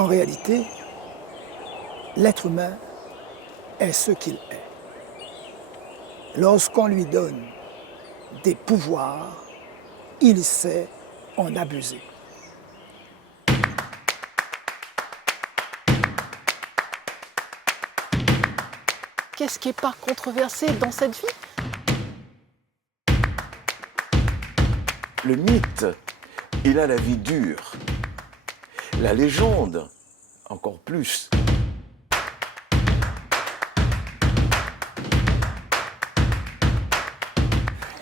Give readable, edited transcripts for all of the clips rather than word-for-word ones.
En réalité, l'être humain est ce qu'il est. Lorsqu'on lui donne des pouvoirs, il sait en abuser. Qu'est-ce qui n'est pas controversé dans cette vie? Le mythe, il a la vie dure. La légende, encore plus.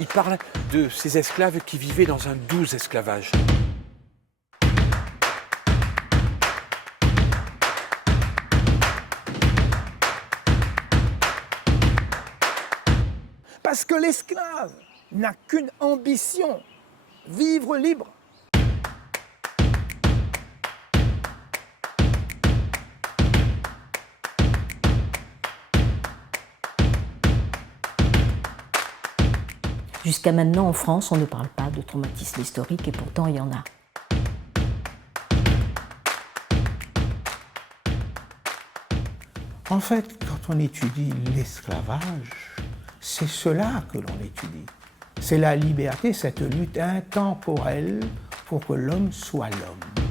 Il parle de ces esclaves qui vivaient dans un doux esclavage. Parce que l'esclave n'a qu'une ambition, vivre libre. Jusqu'à maintenant, en France, on ne parle pas de traumatisme historique et pourtant il y en a. En fait, quand on étudie l'esclavage, c'est cela que l'on étudie. C'est la liberté, cette lutte intemporelle pour que l'homme soit l'homme.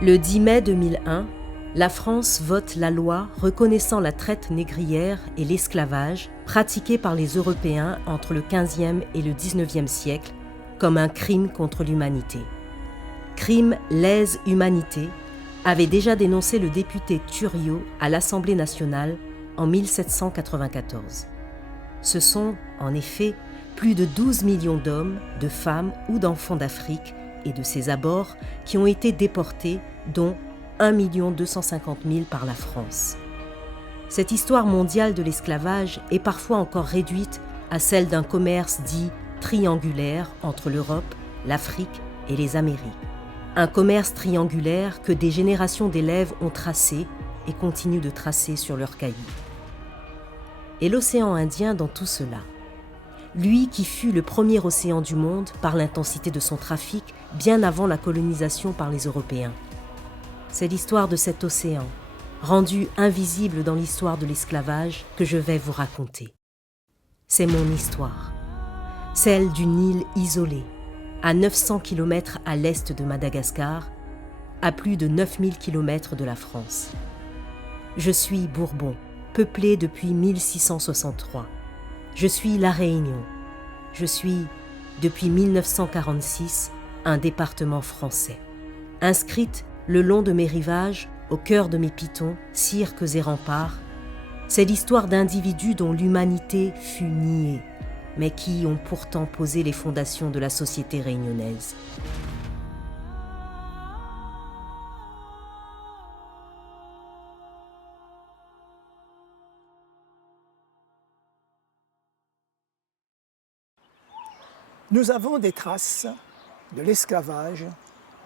Le 10 mai 2001, la France vote la loi reconnaissant la traite négrière et l'esclavage pratiqués par les Européens entre le XVe et le XIXe siècle comme un crime contre l'humanité. Crime lèse-humanité avait déjà dénoncé le député Thuriot à l'Assemblée nationale en 1794. Ce sont, en effet, plus de 12 millions d'hommes, de femmes ou d'enfants d'Afrique et de ses abords qui ont été déportés, dont 1 250 000 par la France. Cette histoire mondiale de l'esclavage est parfois encore réduite à celle d'un commerce dit triangulaire entre l'Europe, l'Afrique et les Amériques. Un commerce triangulaire que des générations d'élèves ont tracé et continuent de tracer sur leurs cahiers. Et l'océan Indien dans tout cela. Lui qui fut le premier océan du monde par l'intensité de son trafic bien avant la colonisation par les Européens. C'est l'histoire de cet océan, rendu invisible dans l'histoire de l'esclavage, que je vais vous raconter. C'est mon histoire, celle d'une île isolée, à 900 km à l'est de Madagascar, à plus de 9000 km de la France. Je suis Bourbon, peuplé depuis 1663. Je suis La Réunion. Je suis, depuis 1946, un département français. Inscrite le long de mes rivages, au cœur de mes pitons, cirques et remparts, c'est l'histoire d'individus dont l'humanité fut niée, mais qui ont pourtant posé les fondations de la société réunionnaise. Nous avons des traces de l'esclavage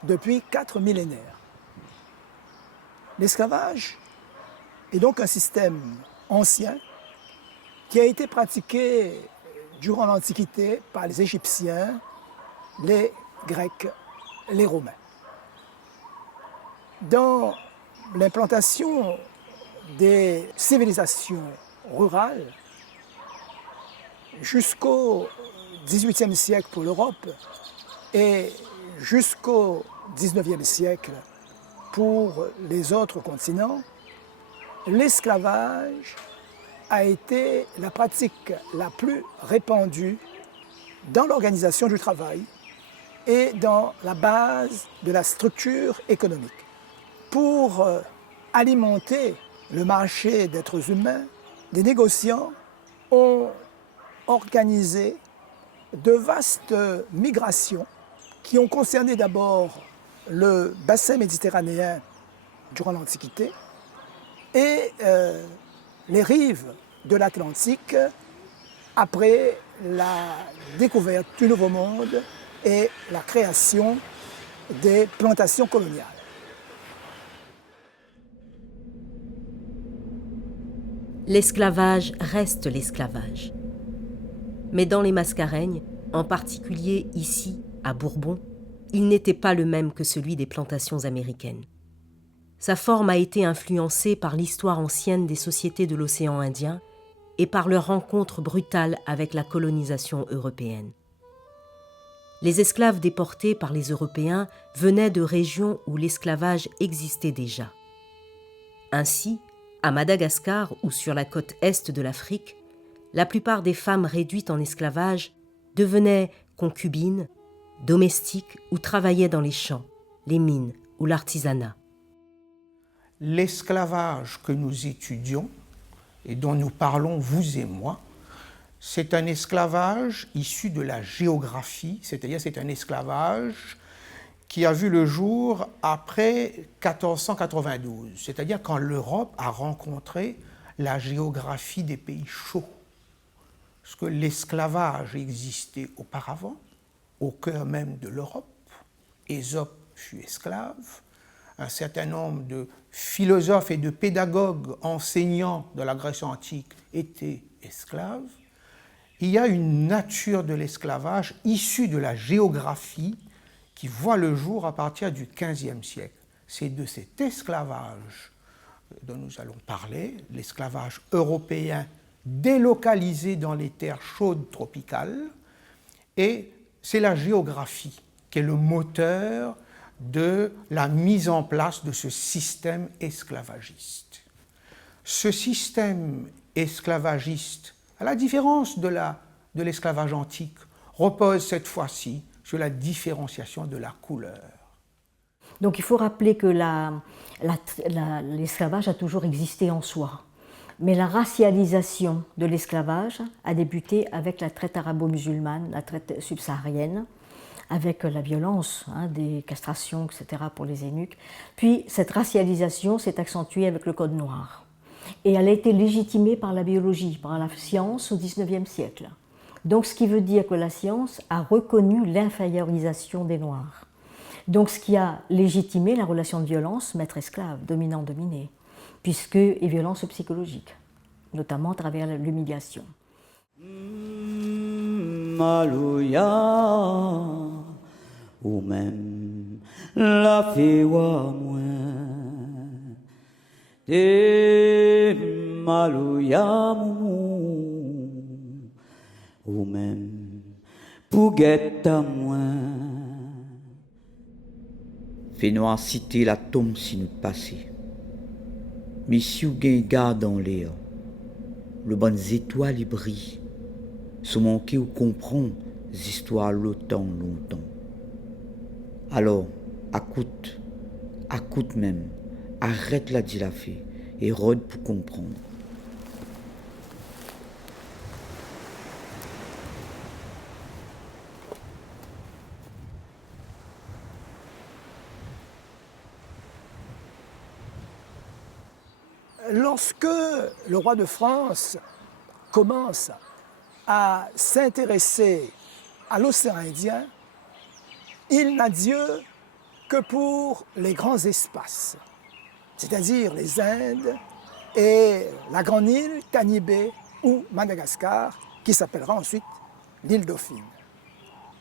depuis 4 millénaires. L'esclavage est donc un système ancien qui a été pratiqué durant l'Antiquité par les Égyptiens, les Grecs, les Romains. Dans l'implantation des civilisations rurales, jusqu'au XVIIIe siècle pour l'Europe et jusqu'au XIXe siècle pour les autres continents, l'esclavage a été la pratique la plus répandue dans l'organisation du travail et dans la base de la structure économique. Pour alimenter le marché d'êtres humains, des négociants ont organisé de vastes migrations qui ont concerné d'abord le bassin méditerranéen durant l'Antiquité et les rives de l'Atlantique après la découverte du Nouveau Monde et la création des plantations coloniales. L'esclavage reste l'esclavage. Mais dans les Mascareignes, en particulier ici, à Bourbon, il n'était pas le même que celui des plantations américaines. Sa forme a été influencée par l'histoire ancienne des sociétés de l'océan Indien et par leur rencontre brutale avec la colonisation européenne. Les esclaves déportés par les Européens venaient de régions où l'esclavage existait déjà. Ainsi, à Madagascar ou sur la côte est de l'Afrique, la plupart des femmes réduites en esclavage devenaient concubines, domestiques ou travaillaient dans les champs, les mines ou l'artisanat. L'esclavage que nous étudions et dont nous parlons, vous et moi, c'est un esclavage issu de la géographie, c'est-à-dire c'est un esclavage qui a vu le jour après 1492, c'est-à-dire quand l'Europe a rencontré la géographie des pays chauds. Parce que l'esclavage existait auparavant, au cœur même de l'Europe. Ésope fut esclave. Un certain nombre de philosophes et de pédagogues enseignants de la Grèce antique étaient esclaves. Il y a une nature de l'esclavage issue de la géographie qui voit le jour à partir du XVe siècle. C'est de cet esclavage dont nous allons parler, l'esclavage européen délocalisé dans les terres chaudes tropicales, et c'est la géographie qui est le moteur de la mise en place de ce système esclavagiste. Ce système esclavagiste, à la différence de l'esclavage antique, repose cette fois-ci sur la différenciation de la couleur. Donc il faut rappeler que l'esclavage a toujours existé en soi. Mais la racialisation de l'esclavage a débuté avec la traite arabo-musulmane, la traite subsaharienne, avec la violence, des castrations, etc. pour les eunuques. Puis cette racialisation s'est accentuée avec le Code noir. Et elle a été légitimée par la biologie, par la science au XIXe siècle. Donc ce qui veut dire que la science a reconnu l'infériorisation des Noirs. Donc ce qui a légitimé la relation de violence maître-esclave, dominant-dominé, puisque et violence psychologique, notamment à travers l'humiliation. Malouya, ou même la fiwa moins, de malouya mou, ou même pouguetta moins. Fais-nous citer la tombe si nous passons. Monsieur Guinga dans l'air, le bonnes étoiles y brillent, sous mon qui ou comprend l'histoire longtemps. Alors, écoute même, arrête la dit la fée et rôde pour comprendre. Lorsque le roi de France commence à s'intéresser à l'océan Indien, il n'a Dieu que pour les grands espaces, c'est-à-dire les Indes et la grande île Tanibé ou Madagascar, qui s'appellera ensuite l'île Dauphine.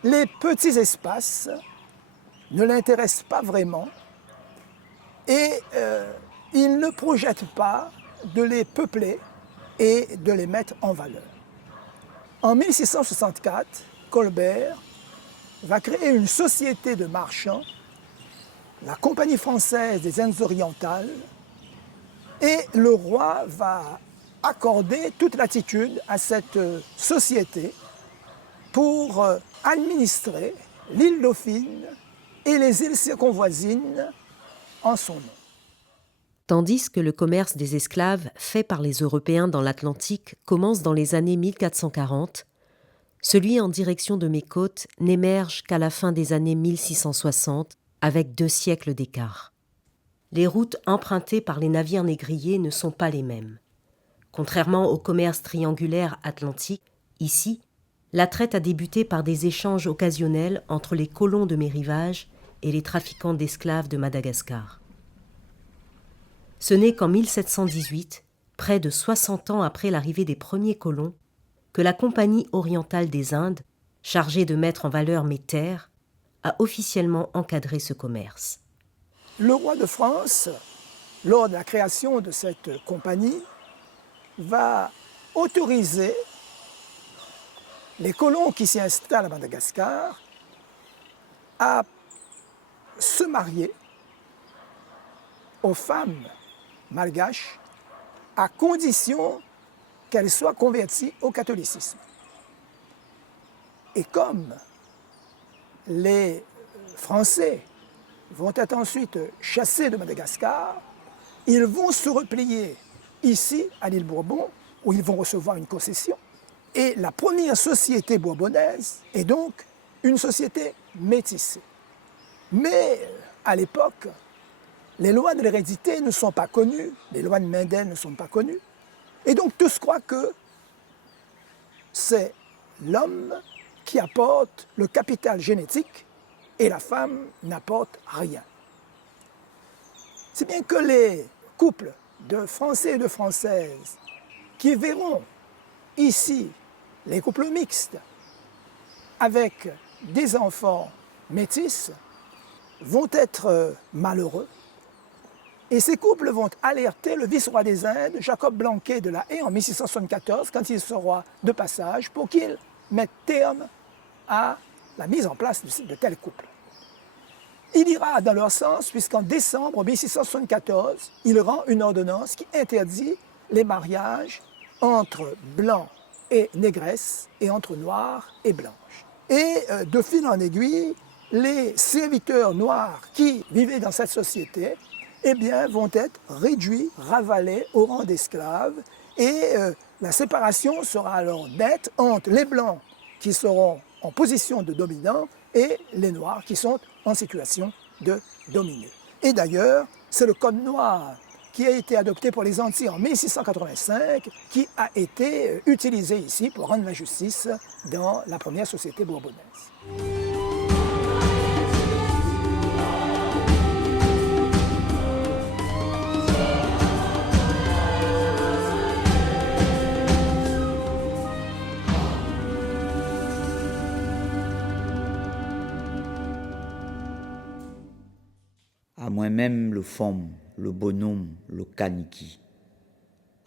Les petits espaces ne l'intéressent pas vraiment et il ne projette pas de les peupler et de les mettre en valeur. En 1664, Colbert va créer une société de marchands, la Compagnie française des Indes orientales, et le roi va accorder toute latitude à cette société pour administrer l'île Dauphine et les îles circonvoisines en son nom. Tandis que le commerce des esclaves fait par les Européens dans l'Atlantique commence dans les années 1440, celui en direction de mes côtes n'émerge qu'à la fin des années 1660, avec 2 siècles d'écart. Les routes empruntées par les navires négriers ne sont pas les mêmes. Contrairement au commerce triangulaire atlantique, ici, la traite a débuté par des échanges occasionnels entre les colons de mes rivages et les trafiquants d'esclaves de Madagascar. Ce n'est qu'en 1718, près de 60 ans après l'arrivée des premiers colons, que la Compagnie orientale des Indes, chargée de mettre en valeur mes terres, a officiellement encadré ce commerce. Le roi de France, lors de la création de cette compagnie, va autoriser les colons qui s'y installent à Madagascar à se marier aux femmes malgaches à condition qu'elles soient converties au catholicisme. Et comme les Français vont être ensuite chassés de Madagascar, ils vont se replier ici, à l'île Bourbon, où ils vont recevoir une concession. Et la première société bourbonnaise est donc une société métissée. Mais à l'époque, les lois de l'hérédité ne sont pas connues, les lois de Mendel ne sont pas connues. Et donc tous croient que c'est l'homme qui apporte le capital génétique et la femme n'apporte rien. C'est bien que les couples de Français et de Françaises qui verront ici les couples mixtes avec des enfants métis vont être malheureux. Et ces couples vont alerter le vice-roi des Indes, Jacob Blanquet de la Haye, en 1674, quand il sera de passage, pour qu'il mette terme à la mise en place de tels couples. Il ira dans leur sens, puisqu'en décembre 1674, il rend une ordonnance qui interdit les mariages entre blancs et négresses et entre noirs et blanches. Et de fil en aiguille, les serviteurs noirs qui vivaient dans cette société eh bien, vont être réduits, ravalés au rang d'esclaves. Et la séparation sera alors nette entre les blancs qui seront en position de dominant et les noirs qui sont en situation de dominer. Et d'ailleurs, c'est le code noir qui a été adopté pour les Antilles en 1685 qui a été utilisé ici pour rendre la justice dans la première société bourbonnaise. À moi-même le femme, le bonhomme, le kaniki.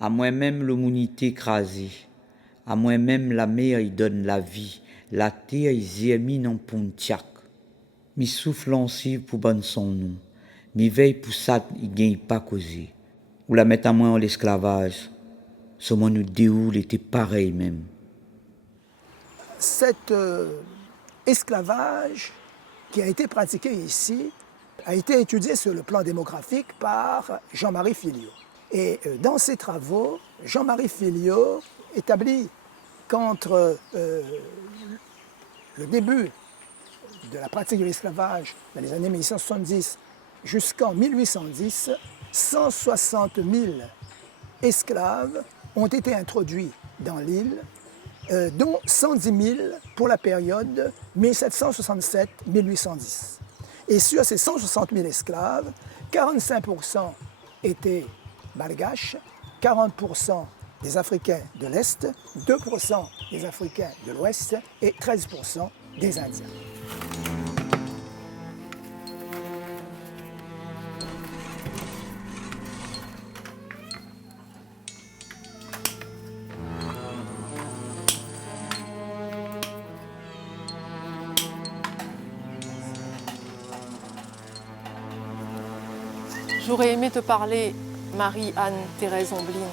À moi-même le mounité écrasé. À moi-même la mer y donne la vie. La terre y zermine en pontiac. Mi souffle ainsi pour bonne son nom. Mi veille pour ça y gagne pas causé. Ou la mettre à moi en l'esclavage. Ce monde nous déroule était pareil même. Cet esclavage qui a été pratiqué ici a été étudié sur le plan démographique par Jean-Marie Filliot. Et dans ses travaux, Jean-Marie Filliot établit qu'entre le début de la pratique de l'esclavage dans les années 1870 jusqu'en 1810, 160 000 esclaves ont été introduits dans l'île, dont 110 000 pour la période 1767-1810. Et sur ces 160 000 esclaves, 45% étaient malgaches, 40% des Africains de l'Est, 2% des Africains de l'Ouest et 13% des Indiens. J'aurais aimé te parler, Marie-Anne-Thérèse Ombline,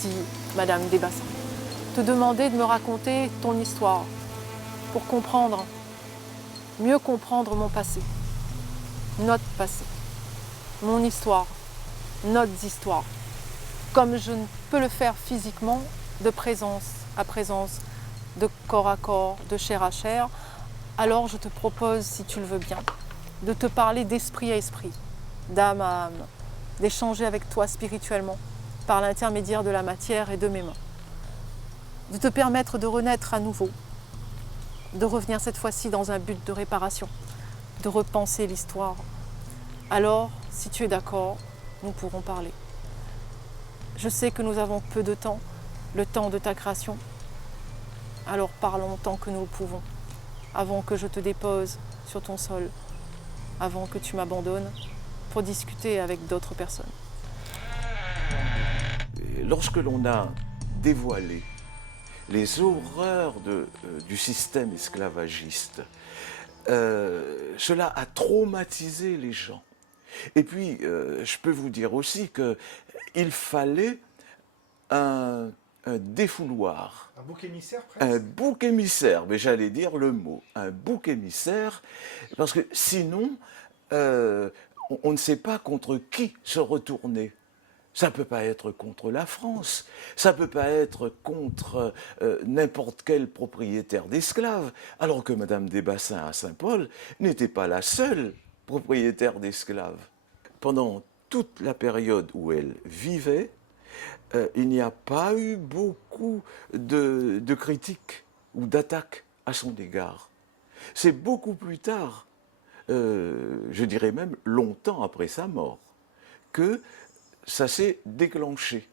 dit Madame Desbassins. Te demander de me raconter ton histoire pour comprendre, mieux comprendre mon passé, notre passé, mon histoire, notre histoire, comme je ne peux le faire physiquement, de présence à présence, de corps à corps, de chair à chair. Alors je te propose, si tu le veux bien, de te parler d'esprit à esprit, d'âme à âme, d'échanger avec toi spirituellement par l'intermédiaire de la matière et de mes mains, de te permettre de renaître à nouveau de revenir cette fois-ci dans un but de réparation, de repenser l'histoire. Alors, si tu es d'accord, nous pourrons parler. Je sais que nous avons peu de temps, le temps de ta création. Alors parlons tant que nous le pouvons, avant que je te dépose sur ton sol, avant que tu m'abandonnes pour discuter avec d'autres personnes. Et lorsque l'on a dévoilé les horreurs du système esclavagiste, cela a traumatisé les gens. Et puis, je peux vous dire aussi qu'il fallait un défouloir. Un bouc émissaire presque. Un bouc émissaire, mais j'allais dire le mot, un bouc émissaire, parce que sinon, on ne sait pas contre qui se retourner. Ça ne peut pas être contre la France, ça ne peut pas être contre n'importe quel propriétaire d'esclaves, alors que Madame Desbassins à Saint-Paul n'était pas la seule propriétaire d'esclaves. Pendant toute la période où elle vivait, il n'y a pas eu beaucoup de critiques ou d'attaques à son égard. C'est beaucoup plus tard, je dirais même longtemps après sa mort, que ça s'est déclenché.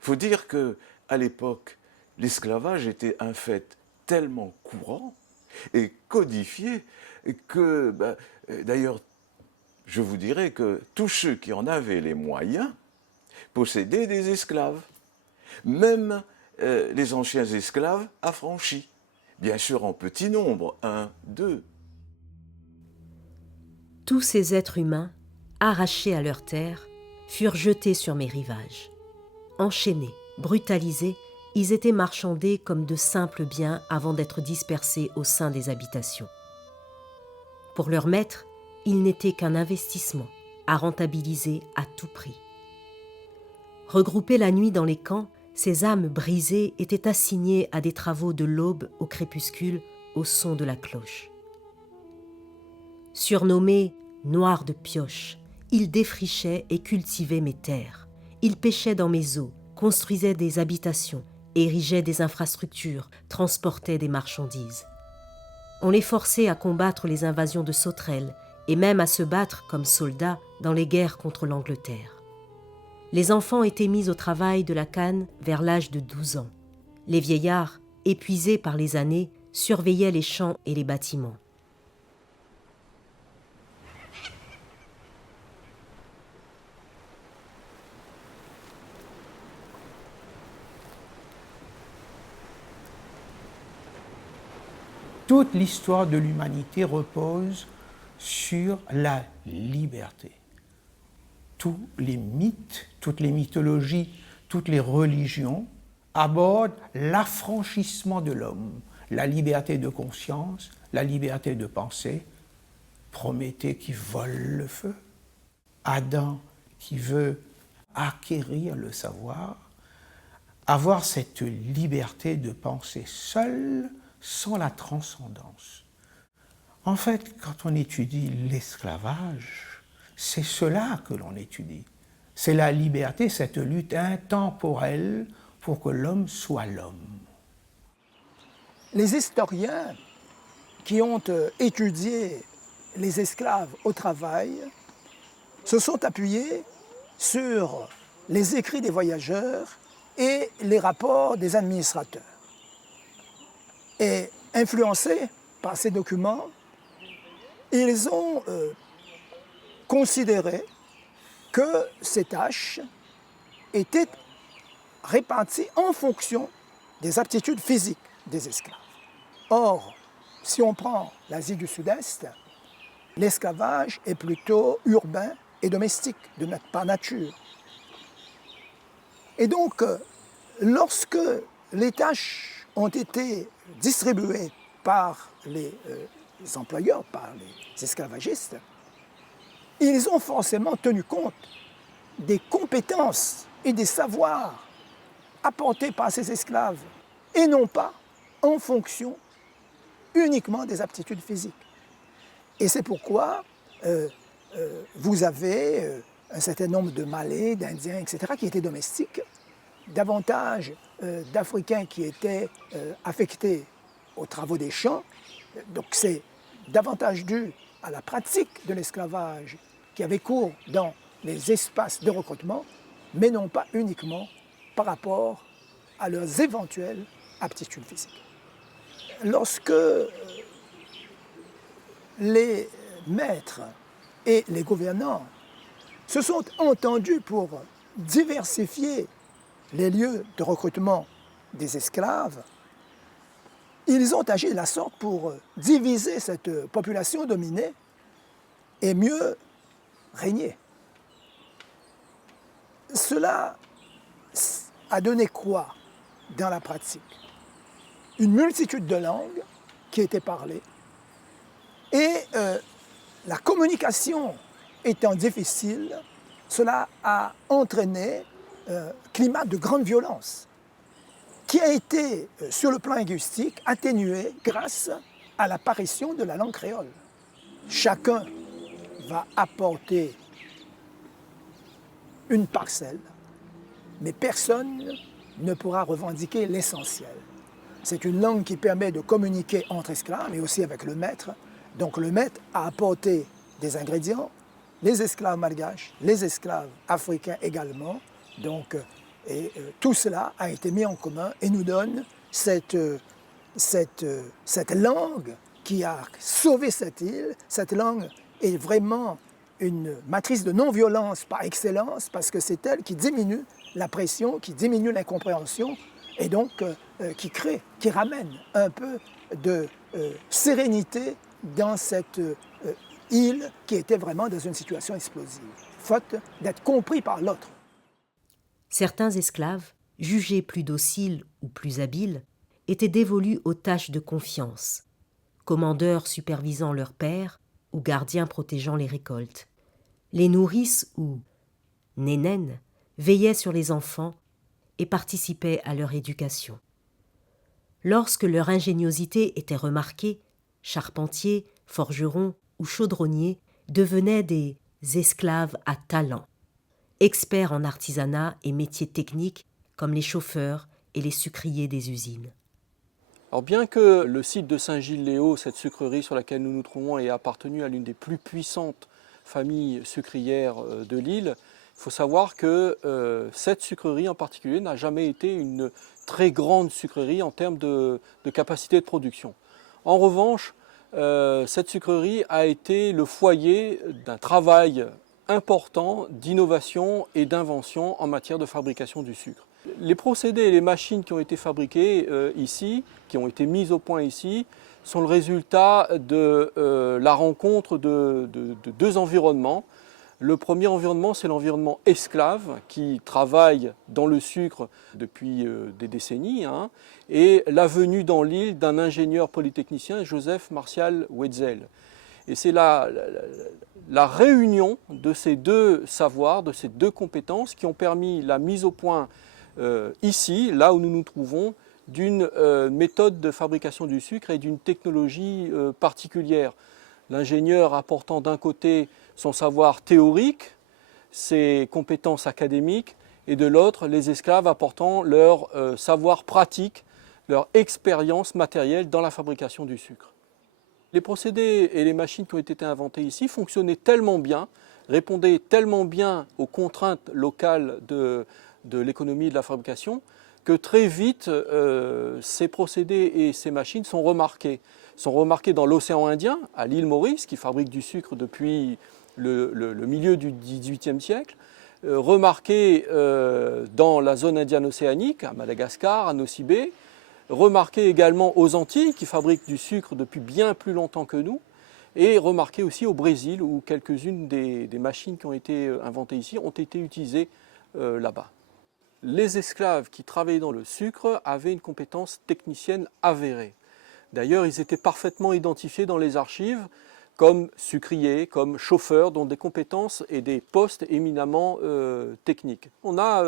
Il faut dire qu'à l'époque, l'esclavage était un fait tellement courant et codifié que, d'ailleurs, je vous dirais que tous ceux qui en avaient les moyens possédaient des esclaves, même les anciens esclaves affranchis, bien sûr en petit nombre, 1, 2. Tous ces êtres humains, arrachés à leur terre, furent jetés sur mes rivages. Enchaînés, brutalisés, ils étaient marchandés comme de simples biens avant d'être dispersés au sein des habitations. Pour leurs maîtres, ils n'étaient qu'un investissement à rentabiliser à tout prix. Regroupés la nuit dans les camps, ces âmes brisées étaient assignées à des travaux de l'aube au crépuscule au son de la cloche. Surnommés « noirs de pioche », ils défrichaient et cultivaient mes terres. Ils pêchaient dans mes eaux, construisaient des habitations, érigeaient des infrastructures, transportaient des marchandises. On les forçait à combattre les invasions de sauterelles et même à se battre comme soldats dans les guerres contre l'Angleterre. Les enfants étaient mis au travail de la canne vers l'âge de 12 ans. Les vieillards, épuisés par les années, surveillaient les champs et les bâtiments. Toute l'histoire de l'humanité repose sur la liberté. Tous les mythes, toutes les mythologies, toutes les religions abordent l'affranchissement de l'homme, la liberté de conscience, la liberté de penser. Prométhée qui vole le feu, Adam qui veut acquérir le savoir, avoir cette liberté de penser seul, sans la transcendance. En fait, quand on étudie l'esclavage, c'est cela que l'on étudie. C'est la liberté, cette lutte intemporelle pour que l'homme soit l'homme. Les historiens qui ont étudié les esclaves au travail se sont appuyés sur les écrits des voyageurs et les rapports des administrateurs. Et influencés par ces documents, ils ont considéré que ces tâches étaient réparties en fonction des aptitudes physiques des esclaves. Or, si on prend l'Asie du Sud-Est, l'esclavage est plutôt urbain et domestique, par nature. Et donc, lorsque les tâches ont été distribués par les employeurs, par les esclavagistes, ils ont forcément tenu compte des compétences et des savoirs apportés par ces esclaves, et non pas en fonction uniquement des aptitudes physiques. Et c'est pourquoi vous avez un certain nombre de Malais, d'Indiens, etc., qui étaient domestiques, davantage d'Africains qui étaient affectés aux travaux des champs, Donc c'est davantage dû à la pratique de l'esclavage qui avait cours dans les espaces de recrutement, mais non pas uniquement par rapport à leurs éventuelles aptitudes physiques. Lorsque les maîtres et les gouvernants se sont entendus pour diversifier les lieux de recrutement des esclaves, ils ont agi de la sorte pour diviser cette population dominée et mieux régner. Cela a donné quoi dans la pratique? Une multitude de langues qui étaient parlées et la communication étant difficile, cela a entraîné un climat de grande violence qui a été, sur le plan linguistique, atténué grâce à l'apparition de la langue créole. Chacun va apporter une parcelle, mais personne ne pourra revendiquer l'essentiel. C'est une langue qui permet de communiquer entre esclaves, mais aussi avec le maître. Donc le maître a apporté des ingrédients, les esclaves malgaches, les esclaves africains également. Donc, tout cela a été mis en commun et nous donne cette langue qui a sauvé cette île. Cette langue est vraiment une matrice de non-violence par excellence parce que c'est elle qui diminue la pression, qui diminue l'incompréhension et donc qui crée, qui ramène un peu de sérénité dans cette île qui était vraiment dans une situation explosive, faute d'être compris par l'autre. Certains esclaves, jugés plus dociles ou plus habiles, étaient dévolus aux tâches de confiance, commandeurs supervisant leurs pères ou gardiens protégeant les récoltes. Les nourrices ou nénènes veillaient sur les enfants et participaient à leur éducation. Lorsque leur ingéniosité était remarquée, charpentiers, forgerons ou chaudronniers devenaient des esclaves à talent, experts en artisanat et métiers techniques comme les chauffeurs et les sucriers des usines. Alors bien que le site de Saint-Gilles-Léo, cette sucrerie sur laquelle nous nous trouvons, ait appartenu à l'une des plus puissantes familles sucrières de l'île, il faut savoir que cette sucrerie en particulier n'a jamais été une très grande sucrerie en termes de capacité de production. En revanche, cette sucrerie a été le foyer d'un travail important d'innovation et d'invention en matière de fabrication du sucre. Les procédés et les machines qui ont été fabriquées ici, qui ont été mises au point ici, sont le résultat de la rencontre de deux environnements. Le premier environnement, c'est l'environnement esclave qui travaille dans le sucre depuis des décennies, et la venue dans l'île d'un ingénieur polytechnicien, Joseph Martial Wetzel. Et c'est la réunion de ces deux savoirs, de ces deux compétences qui ont permis la mise au point ici, là où nous nous trouvons, d'une méthode de fabrication du sucre et d'une technologie particulière. L'ingénieur apportant d'un côté son savoir théorique, ses compétences académiques, et de l'autre, les esclaves apportant leur savoir pratique, leur expérience matérielle dans la fabrication du sucre. Les procédés et les machines qui ont été inventées ici fonctionnaient tellement bien, répondaient tellement bien aux contraintes locales de l'économie et de la fabrication, que très vite, ces procédés et ces machines sont remarqués. Sont remarqués dans l'océan Indien, à l'île Maurice, qui fabrique du sucre depuis le milieu du XVIIIe siècle, remarqués dans la zone indienne océanique, à Madagascar, à Nosy Be, remarqués également aux Antilles, qui fabriquent du sucre depuis bien plus longtemps que nous, et remarqués aussi au Brésil, où quelques-unes des machines qui ont été inventées ici ont été utilisées là-bas. Les esclaves qui travaillaient dans le sucre avaient une compétence technicienne avérée. D'ailleurs, ils étaient parfaitement identifiés dans les archives comme sucriers, comme chauffeurs, dont des compétences et des postes éminemment techniques. On a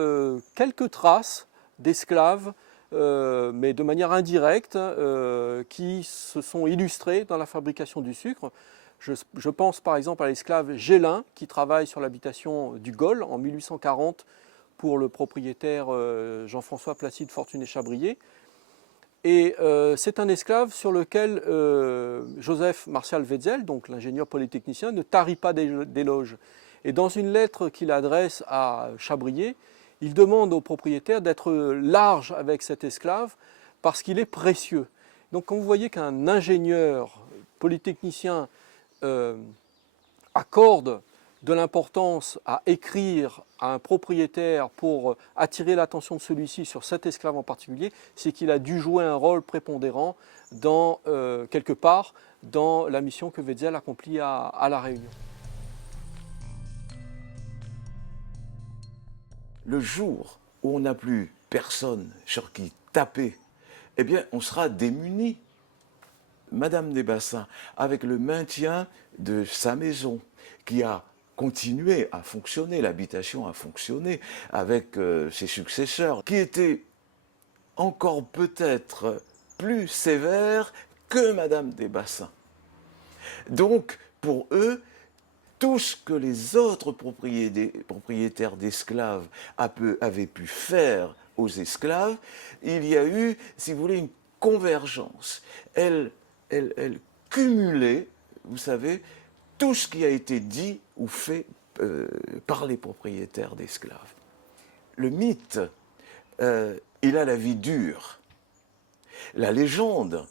quelques traces d'esclaves, mais de manière indirecte, qui se sont illustrés dans la fabrication du sucre. Je pense par exemple à l'esclave Gélin, qui travaille sur l'habitation du Gol en 1840 pour le propriétaire Jean-François Placide Fortuné Chabrier. Et c'est un esclave sur lequel Joseph Martial Wetzel, donc l'ingénieur polytechnicien, ne tarit pas d'éloges. Et dans une lettre qu'il adresse à Chabrier, il demande au propriétaire d'être large avec cet esclave parce qu'il est précieux. Donc quand vous voyez qu'un ingénieur polytechnicien accorde de l'importance à écrire à un propriétaire pour attirer l'attention de celui-ci sur cet esclave en particulier, c'est qu'il a dû jouer un rôle prépondérant quelque part dans la mission que Wetzel accomplit à La Réunion. Le jour où on n'a plus personne sur qui taper, eh bien, on sera démuni. Madame Desbassins, avec le maintien de sa maison, qui a continué à fonctionner, l'habitation a fonctionné avec ses successeurs, qui étaient encore peut-être plus sévères que Madame Desbassins. Donc, pour eux, tout ce que les autres propriétaires d'esclaves avaient pu faire aux esclaves, il y a eu, si vous voulez, une convergence. Elle cumulait, vous savez, tout ce qui a été dit ou fait par les propriétaires d'esclaves. Le mythe, il a la vie dure. La légende,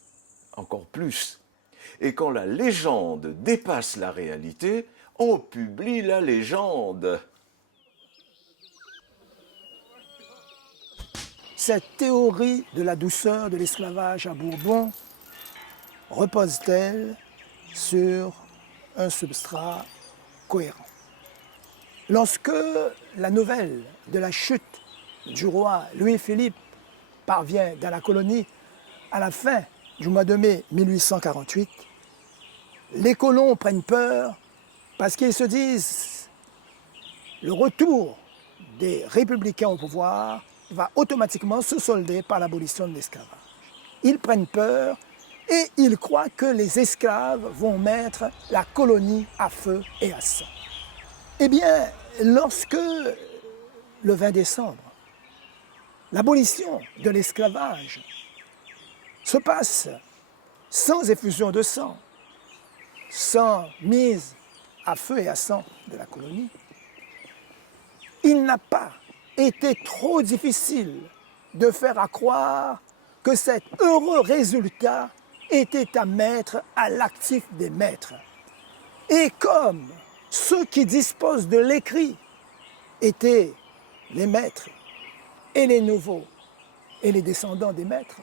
encore plus. Et quand la légende dépasse la réalité, on publie la légende. Cette théorie de la douceur de l'esclavage à Bourbon repose-t-elle sur un substrat cohérent? Lorsque la nouvelle de la chute du roi Louis-Philippe parvient dans la colonie à la fin du mois de mai 1848, les colons prennent peur parce qu'ils se disent le retour des républicains au pouvoir va automatiquement se solder par l'abolition de l'esclavage. Ils prennent peur et ils croient que les esclaves vont mettre la colonie à feu et à sang. Eh bien, lorsque le 20 décembre, l'abolition de l'esclavage se passe sans effusion de sang, sans mise à feu et à sang de la colonie, il n'a pas été trop difficile de faire croire que cet heureux résultat était à mettre à l'actif des maîtres. Et comme ceux qui disposent de l'écrit étaient les maîtres et les nouveaux et les descendants des maîtres,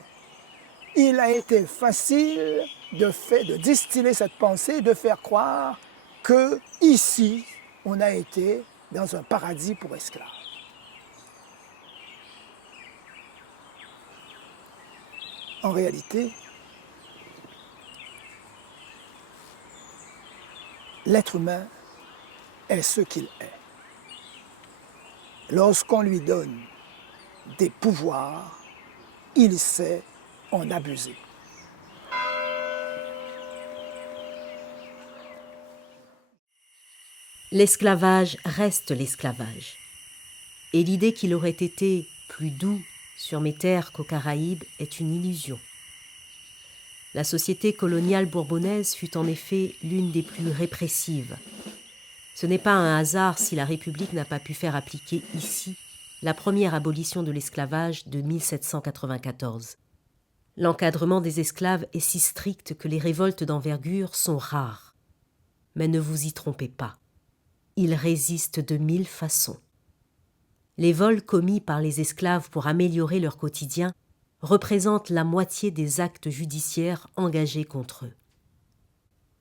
il a été facile de distiller cette pensée, de faire croire que ici, on a été dans un paradis pour esclaves. En réalité, l'être humain est ce qu'il est. Lorsqu'on lui donne des pouvoirs, il sait en abuser. L'esclavage reste l'esclavage. Et l'idée qu'il aurait été plus doux sur mes terres qu'aux Caraïbes est une illusion. La société coloniale bourbonnaise fut en effet l'une des plus répressives. Ce n'est pas un hasard si la République n'a pas pu faire appliquer ici la première abolition de l'esclavage de 1794. L'encadrement des esclaves est si strict que les révoltes d'envergure sont rares. Mais ne vous y trompez pas. Ils résistent de 1000 façons. Les vols commis par les esclaves pour améliorer leur quotidien représentent la moitié des actes judiciaires engagés contre eux.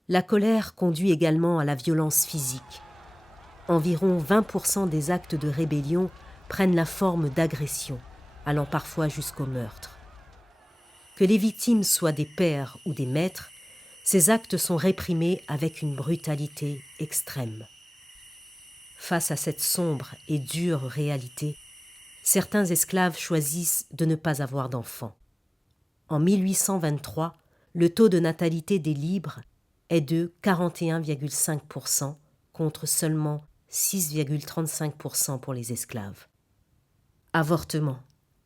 La colère conduit également à la violence physique. Environ 20% des actes de rébellion prennent la forme d'agression, allant parfois jusqu'au meurtre. Que les victimes soient des pères ou des maîtres, ces actes sont réprimés avec une brutalité extrême. Face à cette sombre et dure réalité, certains esclaves choisissent de ne pas avoir d'enfants. En 1823, le taux de natalité des libres est de 41,5% contre seulement 6,35% pour les esclaves. Avortement,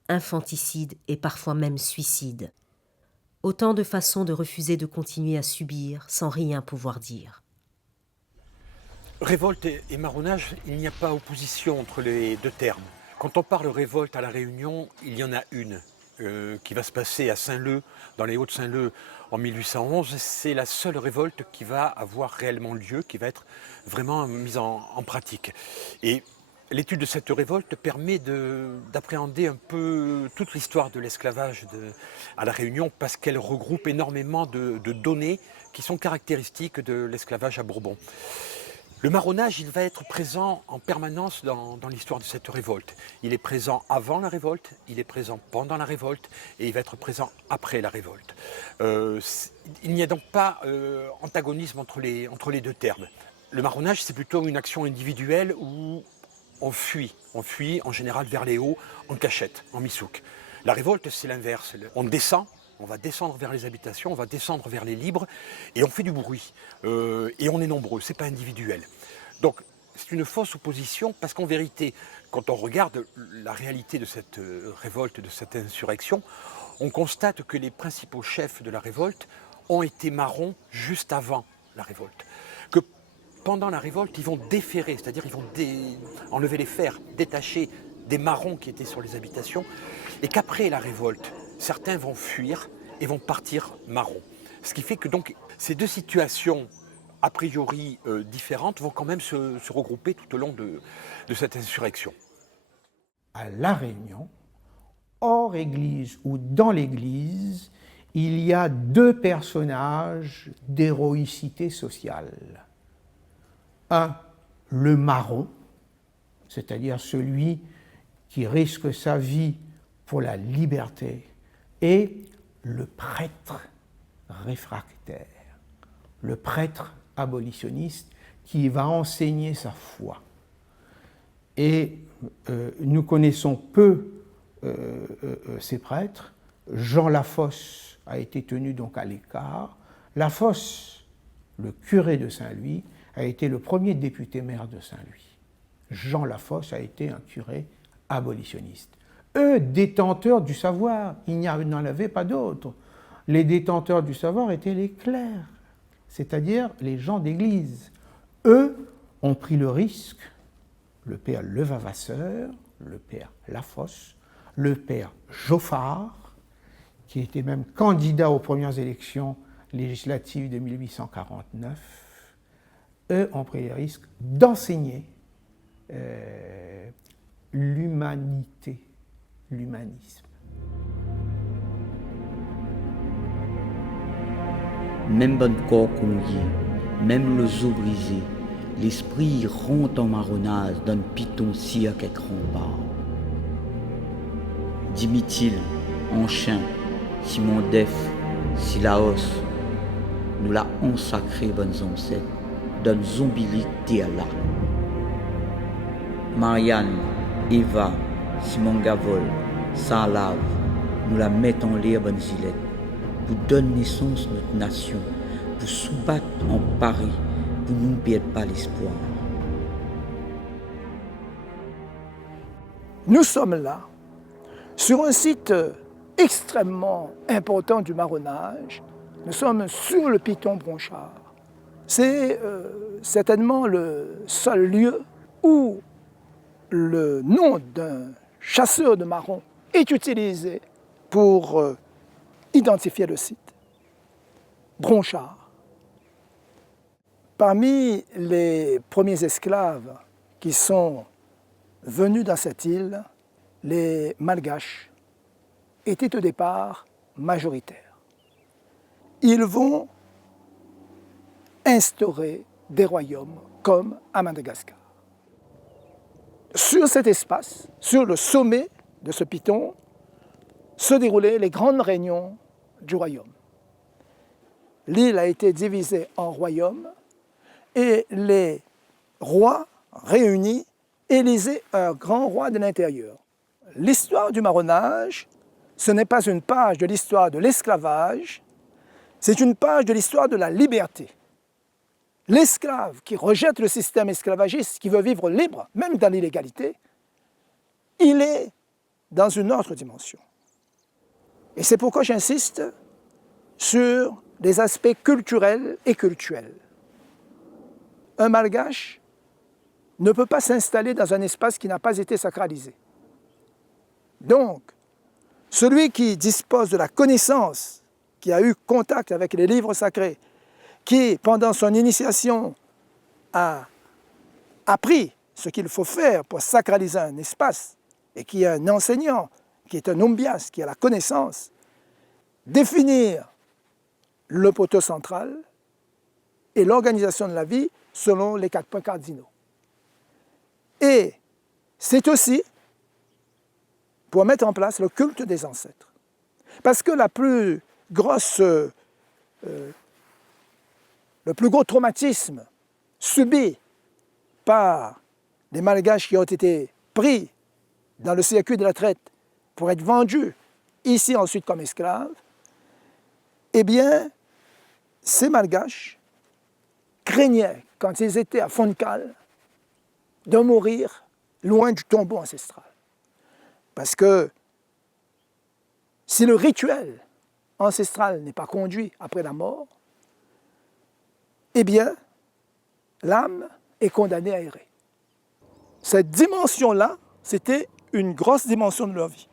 infanticide et parfois même suicide Autant de façons de refuser de continuer à subir sans rien pouvoir dire. Révolte et marronnage, il n'y a pas opposition entre les deux termes. Quand on parle révolte à La Réunion, il y en a une qui va se passer à Saint-Leu, dans les Hauts-de-Saint-Leu en 1811. C'est la seule révolte qui va avoir réellement lieu, qui va être vraiment mise en pratique. Et l'étude de cette révolte permet d'appréhender un peu toute l'histoire de l'esclavage à La Réunion parce qu'elle regroupe énormément de données qui sont caractéristiques de l'esclavage à Bourbon. Le marronnage, il va être présent en permanence dans l'histoire de cette révolte. Il est présent avant la révolte, il est présent pendant la révolte et il va être présent après la révolte. Il n'y a donc pas antagonisme entre les deux termes. Le marronnage, c'est plutôt une action individuelle où on fuit en général vers les hauts, en cachette, en missouk. La révolte, c'est l'inverse. On descend. On va descendre vers les habitations, on va descendre vers les libres et on fait du bruit. Et on est nombreux, ce n'est pas individuel. Donc c'est une fausse opposition parce qu'en vérité, quand on regarde la réalité de cette révolte, de cette insurrection, on constate que les principaux chefs de la révolte ont été marrons juste avant la révolte. Que pendant la révolte, ils vont déferrer, c'est-à-dire ils vont enlever les fers, détacher des marrons qui étaient sur les habitations, et qu'après la révolte, certains vont fuir et vont partir marrons. Ce qui fait que donc ces deux situations a priori différentes vont quand même se regrouper tout au long de cette insurrection. À La Réunion, hors Église ou dans l'Église, il y a deux personnages d'héroïcité sociale. Un, le marron, c'est-à-dire celui qui risque sa vie pour la liberté, et le prêtre réfractaire, le prêtre abolitionniste qui va enseigner sa foi. Et nous connaissons peu ces prêtres. Jean Lafosse a été tenu donc à l'écart. Lafosse, le curé de Saint-Louis, a été le premier député-maire de Saint-Louis. Jean Lafosse a été un curé abolitionniste. Eux, détenteurs du savoir, il n'en avait pas d'autres. Les détenteurs du savoir étaient les clercs, c'est-à-dire les gens d'église. Eux ont pris le risque, le père Levavasseur, le père Lafosse, le père Joffard, qui était même candidat aux premières élections législatives de 1849, eux ont pris le risque d'enseigner l'humanité, l'humanisme. Même bon corps qu'on y est, même le os brisé, l'esprit rompt en marronnage d'un piton si à quelque rempart. Dimitil, en chien, si mon def, si la hausse, nous l'a ensacré bonnes ancêtres, d'un zombilique là. Marianne, Eva, Simon Gavol, Salave, nous la mettons en l'air bonne gilette, pour donner naissance à notre nation, pour soubattre en Paris, pour nous ne perdre pas l'espoir. Nous sommes là, sur un site extrêmement important du marronnage. Nous sommes sur le piton Bronchard. C'est certainement le seul lieu où le nom d'un chasseur de marrons est utilisé pour identifier le site. Bronchard. Parmi les premiers esclaves qui sont venus dans cette île, les Malgaches étaient au départ majoritaires. Ils vont instaurer des royaumes comme à Madagascar. Sur cet espace, sur le sommet de ce piton, se déroulaient les grandes réunions du royaume. L'île a été divisée en royaumes et les rois réunis élisaient un grand roi de l'intérieur. L'histoire du marronnage, ce n'est pas une page de l'histoire de l'esclavage, c'est une page de l'histoire de la liberté. L'esclave qui rejette le système esclavagiste, qui veut vivre libre, même dans l'illégalité, il est dans une autre dimension. Et c'est pourquoi j'insiste sur des aspects culturels et cultuels. Un Malgache ne peut pas s'installer dans un espace qui n'a pas été sacralisé. Donc, celui qui dispose de la connaissance, qui a eu contact avec les livres sacrés, qui, pendant son initiation, a appris ce qu'il faut faire pour sacraliser un espace, et qui est un enseignant, qui est un umbias, qui a la connaissance, définir le poteau central et l'organisation de la vie selon les 4 points cardinaux. Et c'est aussi pour mettre en place le culte des ancêtres. Parce que le plus gros traumatisme subi par les Malgaches qui ont été pris dans le circuit de la traite pour être vendus ici ensuite comme esclaves, eh bien, ces Malgaches craignaient, quand ils étaient à fond de cale, de mourir loin du tombeau ancestral. Parce que si le rituel ancestral n'est pas conduit après la mort, eh bien, l'âme est condamnée à errer. Cette dimension-là, c'était une grosse dimension de leur vie.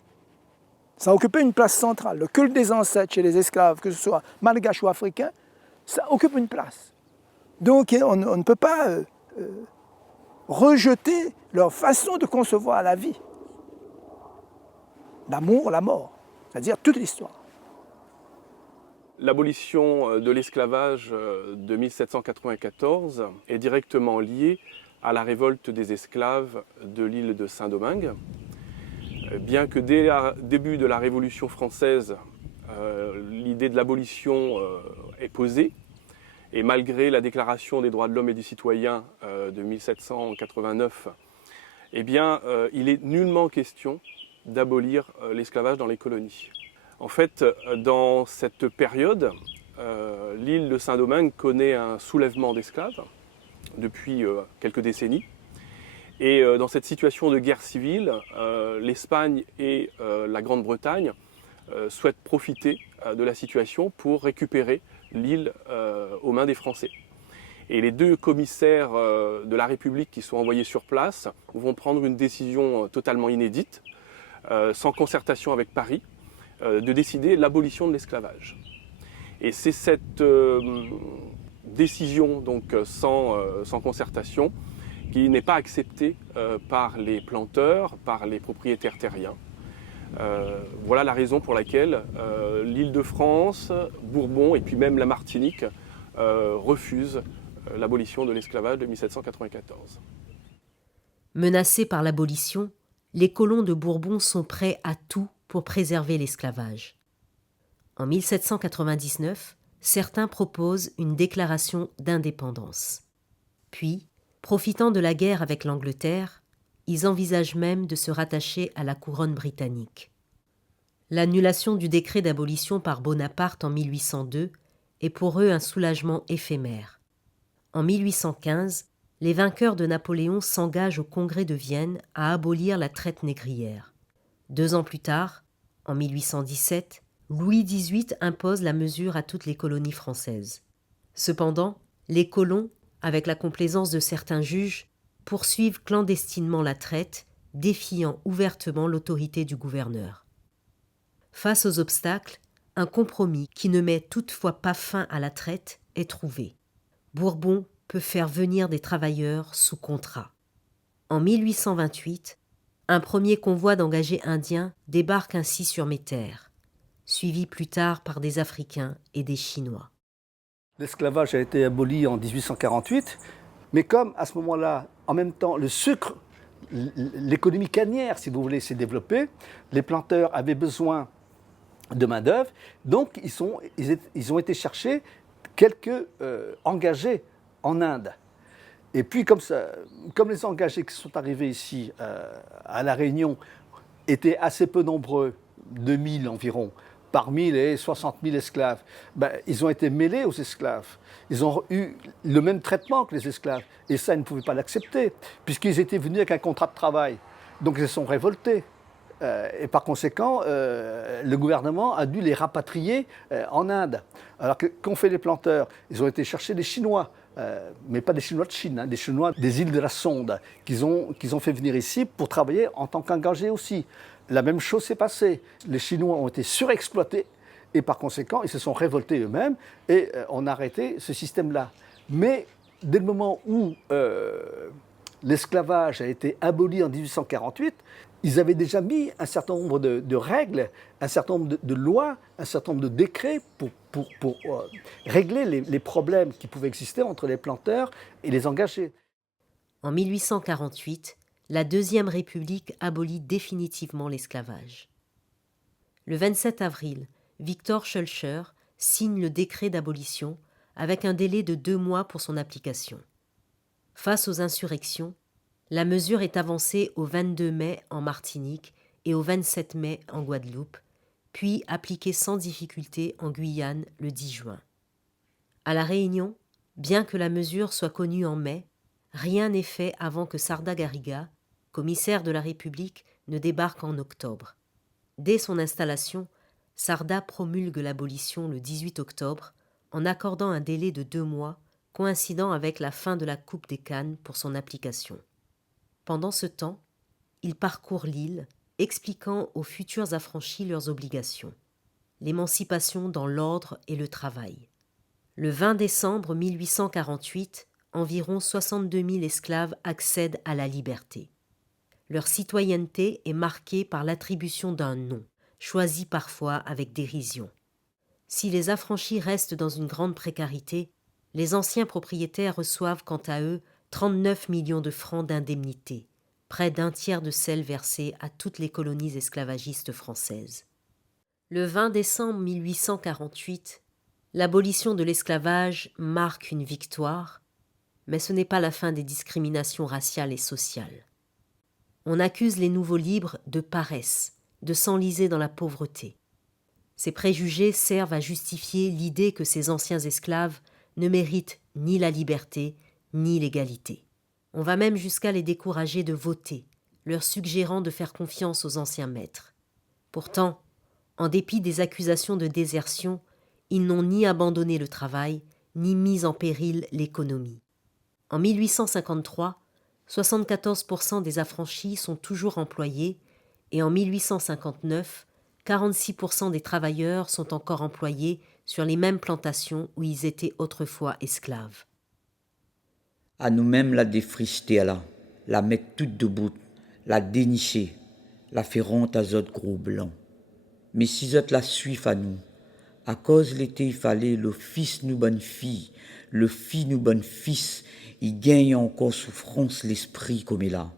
Ça occupait une place centrale. Le culte des ancêtres chez les esclaves, que ce soit malgaches ou africains, ça occupe une place. Donc on ne peut pas rejeter leur façon de concevoir la vie. L'amour, la mort, c'est-à-dire toute l'histoire. L'abolition de l'esclavage de 1794 est directement liée à la révolte des esclaves de l'île de Saint-Domingue. Bien que dès le début de la Révolution française, l'idée de l'abolition est posée, et malgré la Déclaration des droits de l'homme et du citoyen de 1789, eh bien, il est nullement question d'abolir l'esclavage dans les colonies. En fait, dans cette période, l'île de Saint-Domingue connaît un soulèvement d'esclaves depuis quelques décennies. Et dans cette situation de guerre civile, l'Espagne et la Grande-Bretagne souhaitent profiter de la situation pour récupérer l'île aux mains des Français. Et les 2 commissaires de la République qui sont envoyés sur place vont prendre une décision totalement inédite, sans concertation avec Paris, de décider l'abolition de l'esclavage. Et c'est cette décision, donc sans concertation, qui n'est pas acceptée par les planteurs, par les propriétaires terriens. Voilà la raison pour laquelle l'Île-de-France, Bourbon et puis même la Martinique refusent l'abolition de l'esclavage de 1794. Menacés par l'abolition, les colons de Bourbon sont prêts à tout pour préserver l'esclavage. En 1799, certains proposent une déclaration d'indépendance. Puis, profitant de la guerre avec l'Angleterre, ils envisagent même de se rattacher à la couronne britannique. L'annulation du décret d'abolition par Bonaparte en 1802 est pour eux un soulagement éphémère. En 1815, les vainqueurs de Napoléon s'engagent au Congrès de Vienne à abolir la traite négrière. 2 ans plus tard, en 1817, Louis XVIII impose la mesure à toutes les colonies françaises. Cependant, les colons, avec la complaisance de certains juges, poursuivent clandestinement la traite, défiant ouvertement l'autorité du gouverneur. Face aux obstacles, un compromis qui ne met toutefois pas fin à la traite est trouvé. Bourbon peut faire venir des travailleurs sous contrat. En 1828, un premier convoi d'engagés indiens débarque ainsi sur mes terres, suivi plus tard par des Africains et des Chinois. L'esclavage a été aboli en 1848, mais comme à ce moment-là, en même temps, le sucre, l'économie cannière, si vous voulez, s'est développée, les planteurs avaient besoin de main-d'œuvre, donc ils ont été chercher quelques engagés en Inde. Et puis, comme les engagés qui sont arrivés ici à La Réunion étaient assez peu nombreux, 2000 environ, parmi les 60 000 esclaves, ils ont été mêlés aux esclaves. Ils ont eu le même traitement que les esclaves. Et ça, ils ne pouvaient pas l'accepter, puisqu'ils étaient venus avec un contrat de travail. Donc, ils se sont révoltés. Et par conséquent, le gouvernement a dû les rapatrier en Inde. Alors qu'ont fait les planteurs? Ils ont été chercher des Chinois, mais pas des Chinois de Chine, des Chinois des îles de la Sonde, qu'ils ont fait venir ici pour travailler en tant qu'engagés aussi. La même chose s'est passée. Les Chinois ont été surexploités et par conséquent, ils se sont révoltés eux-mêmes et on a arrêté ce système-là. Mais dès le moment où l'esclavage a été aboli en 1848, ils avaient déjà mis un certain nombre de règles, un certain nombre de lois, un certain nombre de décrets pour régler les problèmes qui pouvaient exister entre les planteurs et les engagés. En 1848, la Deuxième République abolit définitivement l'esclavage. Le 27 avril, Victor Schœlcher signe le décret d'abolition avec un délai de 2 mois pour son application. Face aux insurrections, la mesure est avancée au 22 mai en Martinique et au 27 mai en Guadeloupe, puis appliquée sans difficulté en Guyane le 10 juin. À La Réunion, bien que la mesure soit connue en mai, rien n'est fait avant que Sarda Garriga, commissaire de la République, ne débarque en octobre. Dès son installation, Sarda promulgue l'abolition le 18 octobre en accordant un délai de 2 mois coïncidant avec la fin de la Coupe des Cannes pour son application. Pendant ce temps, il parcourt l'île, expliquant aux futurs affranchis leurs obligations. L'émancipation dans l'ordre et le travail. Le 20 décembre 1848, environ 62 000 esclaves accèdent à la liberté. Leur citoyenneté est marquée par l'attribution d'un nom, choisi parfois avec dérision. Si les affranchis restent dans une grande précarité, les anciens propriétaires reçoivent quant à eux 39 millions de francs d'indemnité, près d'un tiers de celles versées à toutes les colonies esclavagistes françaises. Le 20 décembre 1848, l'abolition de l'esclavage marque une victoire, mais ce n'est pas la fin des discriminations raciales et sociales. On accuse les nouveaux libres de paresse, de s'enliser dans la pauvreté. Ces préjugés servent à justifier l'idée que ces anciens esclaves ne méritent ni la liberté, ni l'égalité. On va même jusqu'à les décourager de voter, leur suggérant de faire confiance aux anciens maîtres. Pourtant, en dépit des accusations de désertion, ils n'ont ni abandonné le travail, ni mis en péril l'économie. En 1853, 74% des affranchis sont toujours employés et en 1859, 46% des travailleurs sont encore employés sur les mêmes plantations où ils étaient autrefois esclaves. À nous-mêmes la défricheter là, la mettre toute debout, la dénicher, la faire honte à zot gros blanc. Mais si zot la suivent à nous, à cause l'été il fallait le fils nous bonne fille, le fille nous bonne fils, il gagne encore souffrance l'esprit comme il a.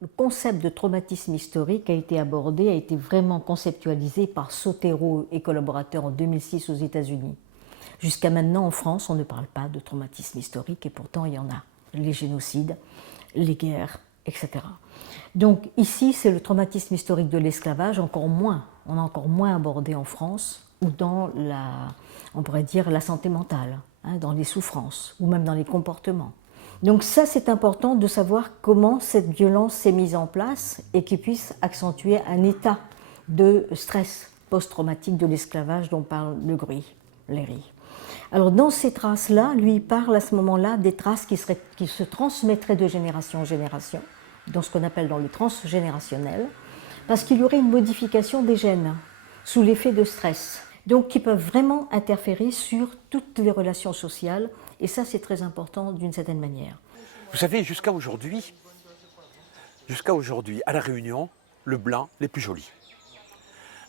Le concept de traumatisme historique a été abordé, a été vraiment conceptualisé par Sotero et collaborateurs en 2006 aux États-Unis. Jusqu'à maintenant, en France, on ne parle pas de traumatisme historique et pourtant il y en a. Les génocides, les guerres, etc. Donc ici, c'est le traumatisme historique de l'esclavage, encore moins. On a encore moins abordé en France ou dans on pourrait dire la santé mentale, dans les souffrances ou même dans les comportements. Donc ça, c'est important de savoir comment cette violence s'est mise en place et qui puisse accentuer un état de stress post-traumatique de l'esclavage dont parle Le Léry. Alors dans ces traces-là, lui il parle à ce moment-là des traces qui se transmettraient de génération en génération, dans ce qu'on appelle dans le transgénérationnel, parce qu'il y aurait une modification des gènes sous l'effet de stress, donc qui peuvent vraiment interférer sur toutes les relations sociales, et ça c'est très important d'une certaine manière. Vous savez, jusqu'à aujourd'hui, à La Réunion, le blanc n'est plus joli.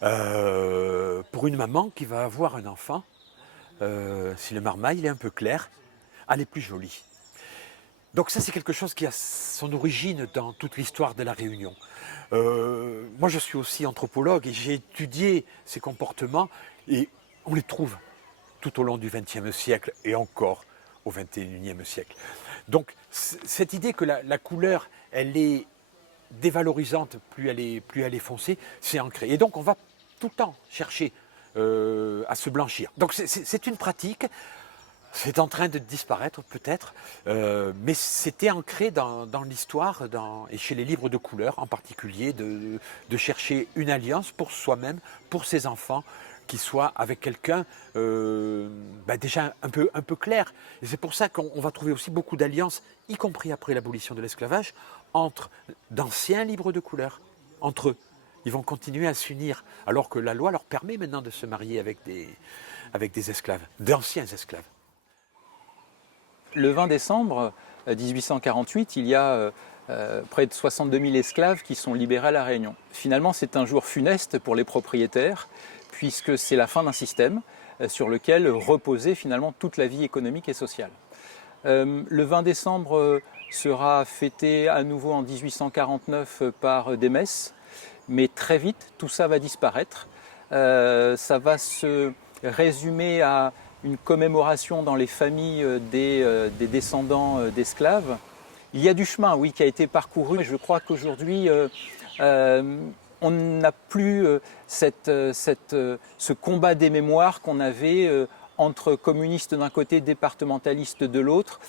Pour une maman qui va avoir un enfant, si le marmaille il est un peu clair, elle est plus jolie. Donc ça c'est quelque chose qui a son origine dans toute l'histoire de La Réunion. Moi je suis aussi anthropologue et j'ai étudié ces comportements et on les trouve tout au long du XXe siècle et encore au XXIe siècle. Donc cette idée que la couleur elle est dévalorisante, plus elle est foncée, c'est ancré. Et donc on va tout le temps chercher à se blanchir. Donc c'est une pratique C'est en train de disparaître peut-être, mais c'était ancré dans l'histoire et chez les livres de couleur en particulier, de chercher une alliance pour soi-même, pour ses enfants, qui soit avec quelqu'un déjà un peu clair. Et c'est pour ça qu'on va trouver aussi beaucoup d'alliances, y compris après l'abolition de l'esclavage, entre d'anciens livres de couleur, entre eux. Ils vont continuer à s'unir, alors que la loi leur permet maintenant de se marier avec des esclaves, d'anciens esclaves. Le 20 décembre 1848, il y a près de 62 000 esclaves qui sont libérés à La Réunion. Finalement, c'est un jour funeste pour les propriétaires, puisque c'est la fin d'un système sur lequel reposait finalement toute la vie économique et sociale. Le 20 décembre sera fêté à nouveau en 1849 par des messes, mais très vite, tout ça va disparaître. Ça va se résumer à une commémoration dans les familles des descendants d'esclaves. Il y a du chemin, oui, qui a été parcouru. Je crois qu'aujourd'hui, on n'a plus ce combat des mémoires qu'on avait entre communistes d'un côté, départementalistes de l'autre,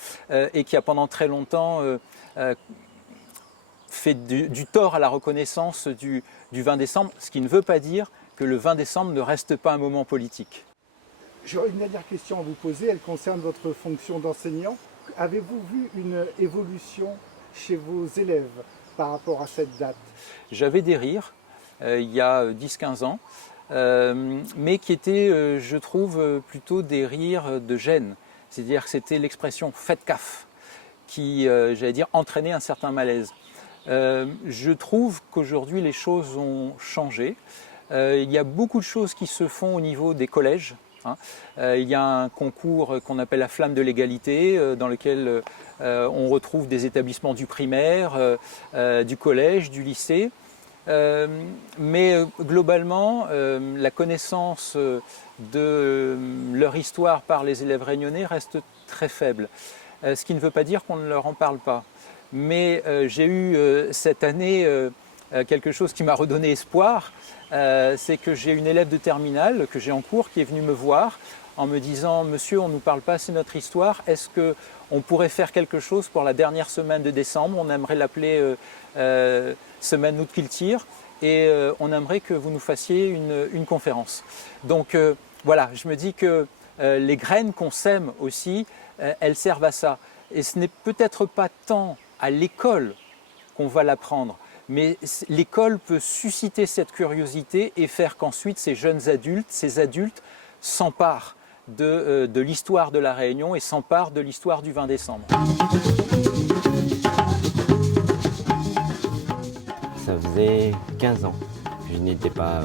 et qui a pendant très longtemps fait du tort à la reconnaissance du 20 décembre, ce qui ne veut pas dire que le 20 décembre ne reste pas un moment politique. J'aurais une dernière question à vous poser, elle concerne votre fonction d'enseignant. Avez-vous vu une évolution chez vos élèves par rapport à cette date? J'avais des rires il y a 10-15 ans, mais qui étaient, je trouve, plutôt des rires de gêne. C'est-à-dire que c'était l'expression « faites caf » qui, j'allais dire, entraînait un certain malaise. Je trouve qu'aujourd'hui les choses ont changé. Il y a beaucoup de choses qui se font au niveau des collèges. Il y a un concours qu'on appelle la Flamme de l'égalité, dans lequel on retrouve des établissements du primaire, du collège, du lycée. Mais globalement, la connaissance de leur histoire par les élèves réunionnais reste très faible. Ce qui ne veut pas dire qu'on ne leur en parle pas. Mais j'ai eu cette année quelque chose qui m'a redonné espoir. C'est que j'ai une élève de terminale que j'ai en cours qui est venue me voir en me disant « Monsieur, on ne nous parle pas assez de notre histoire, est-ce qu'on pourrait faire quelque chose pour la dernière semaine de décembre? On aimerait l'appeler semaine août Kiltir et on aimerait que vous nous fassiez une conférence. » Donc voilà, je me dis que les graines qu'on sème aussi, elles servent à ça. Et ce n'est peut-être pas tant à l'école qu'on va l'apprendre, mais l'école peut susciter cette curiosité et faire qu'ensuite ces jeunes adultes, ces adultes s'emparent de l'histoire de La Réunion et s'emparent de l'histoire du 20 décembre. Ça faisait 15 ans que je n'étais pas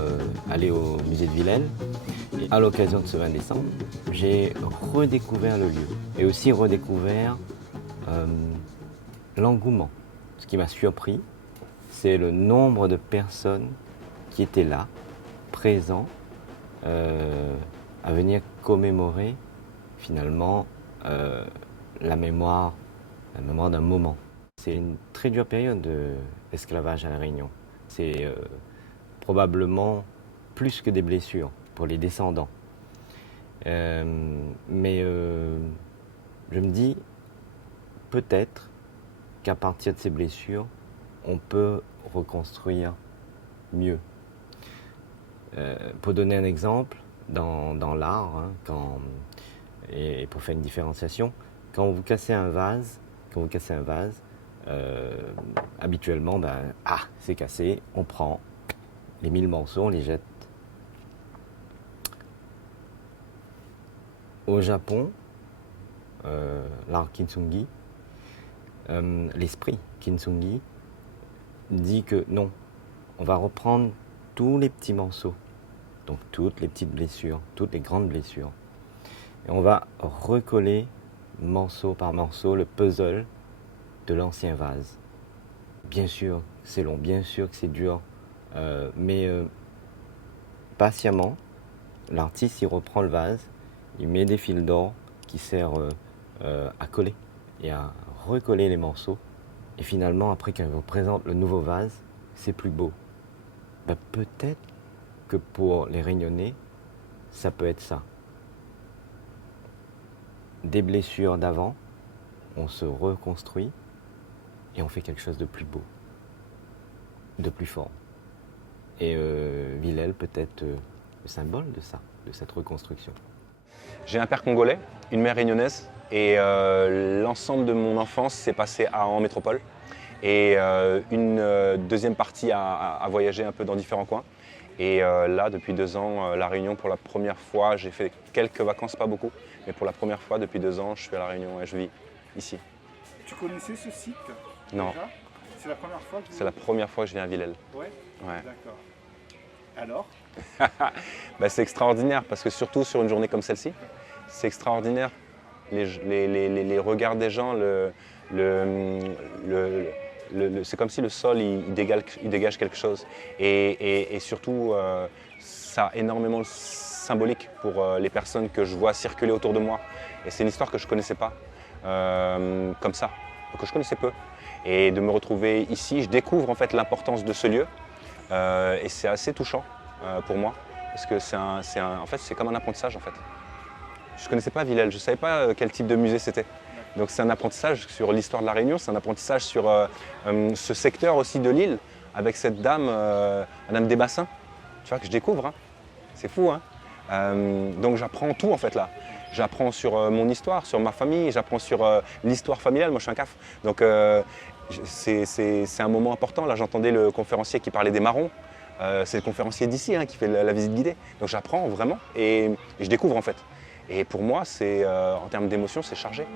allé au musée de Vilaine. Et à l'occasion de ce 20 décembre, j'ai redécouvert le lieu et aussi redécouvert l'engouement. Ce qui m'a surpris, c'est le nombre de personnes qui étaient là, présents, à venir commémorer finalement la mémoire d'un moment. C'est une très dure période d'esclavage à La Réunion. C'est probablement plus que des blessures pour les descendants. Mais je me dis peut-être qu'à partir de ces blessures, on peut reconstruire mieux. Pour donner un exemple, dans l'art, et pour faire une différenciation, quand vous cassez un vase, habituellement, c'est cassé, on prend les 1000 morceaux, on les jette. Au Japon, l'art kintsugi, l'esprit kintsugi dit que non, on va reprendre tous les petits morceaux, donc toutes les petites blessures, toutes les grandes blessures, et on va recoller morceau par morceau le puzzle de l'ancien vase. Bien sûr, c'est long, bien sûr que c'est dur, mais patiemment, l'artiste il reprend le vase, il met des fils d'or qui servent à coller et à recoller les morceaux. Et finalement, après quand il vous présente le nouveau vase, c'est plus beau. Peut-être que pour les Réunionnais, ça peut être ça. des blessures d'avant, on se reconstruit et on fait quelque chose de plus beau, de plus fort. Et Villèle peut être le symbole de ça, de cette reconstruction. J'ai un père congolais, une mère réunionnaise et l'ensemble de mon enfance s'est passé en métropole et une deuxième partie à voyager un peu dans différents coins. Et là, depuis 2 ans, La Réunion, pour la première fois, j'ai fait quelques vacances, pas beaucoup, mais pour la première fois, depuis 2 ans, je suis à La Réunion et je vis ici. Tu connaissais ce site? Non. Déjà? C'est la première fois que C'est la première fois que je viens à Villèle. Ouais. Ouais. D'accord. Alors? C'est extraordinaire, parce que surtout sur une journée comme celle-ci, c'est extraordinaire. Les regards des gens, c'est comme si le sol il dégage quelque chose. Et surtout, ça a énormément de symbolique pour les personnes que je vois circuler autour de moi. Et c'est une histoire que je ne connaissais pas comme ça, que je connaissais peu. Et de me retrouver ici, je découvre en fait l'importance de ce lieu. Et c'est assez touchant pour moi, parce que en fait, c'est comme un apprentissage en fait. Je ne connaissais pas Villèle, je ne savais pas quel type de musée c'était. Donc c'est un apprentissage sur l'histoire de La Réunion, c'est un apprentissage sur ce secteur aussi de l'île, avec cette dame, Madame Desbassins, tu vois, que je découvre. Hein. C'est fou, hein. Donc j'apprends tout en fait là. J'apprends sur mon histoire, sur ma famille, j'apprends sur l'histoire familiale, moi je suis un CAF. Donc c'est un moment important, là j'entendais le conférencier qui parlait des marrons. C'est le conférencier d'ici qui fait la visite guidée. Donc j'apprends vraiment et je découvre en fait. Et pour moi, en termes d'émotion, c'est chargé.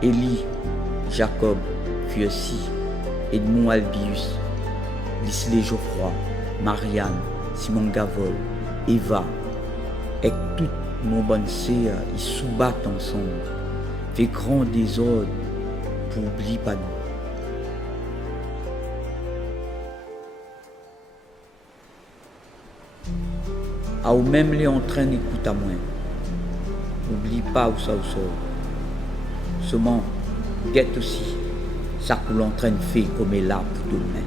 Élie, Jacob, Fiessi, Edmond Albius, Lisley Geoffroy, Marianne, Simon Gavol, Eva, et tout mon bon sœur, ils se battent ensemble, fait grand désordre pour oublier pas nous. À ou même les entraîne écoute à moi. N'oublie pas où ça ou ça. Seulement, guette aussi, ça que l'entraîne fait comme est là pour demain.